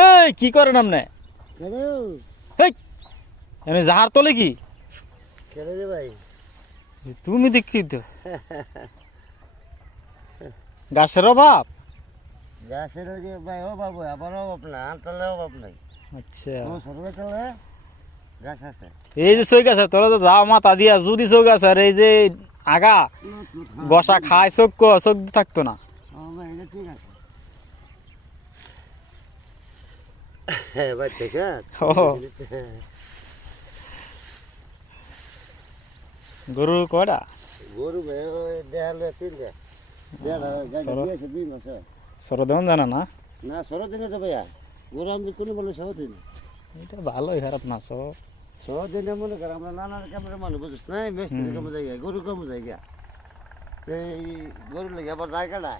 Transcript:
এই কি করেন আপনি? কেন এই এনে জাহার তোলে কি? কেন রে ভাই? তুমি দীক্ষিত গাছের অভাব? গাছের যে ভাই অভাব হয়, আবার অভাব না, আনতালে অভাব নাই। আচ্ছা সরকার চলে গাছ আছে। এই যে চৌক আছে তোরা তো যাও মাথা দিয়া যদি চৌক আছে আর এই যে আগা গসা খায় চোখ চোখ থাকতো না। ভাই এটা ঠিক আছে। হ্যাঁ ভাই ঠিক আছে। ও গরু কয়টা? গরু ভাই ওই দেয়ালে তিনটা। দেড় গাছ দিয়েছে 2 মাস। সর দেওয়ান জানা না? না সরো দিনে তো ভাইয়া গরু আমি কোনো বলে সহ দিন। এটা ভালোই খারাপ না সব। সহ দিনে মনে কর আমরা নানার ক্যামেরা মানুষ বুঝিস না, মিস্ত্রি কমে যায় গরু কমে যায়। এই গরু লেগে আবার জায়গাটা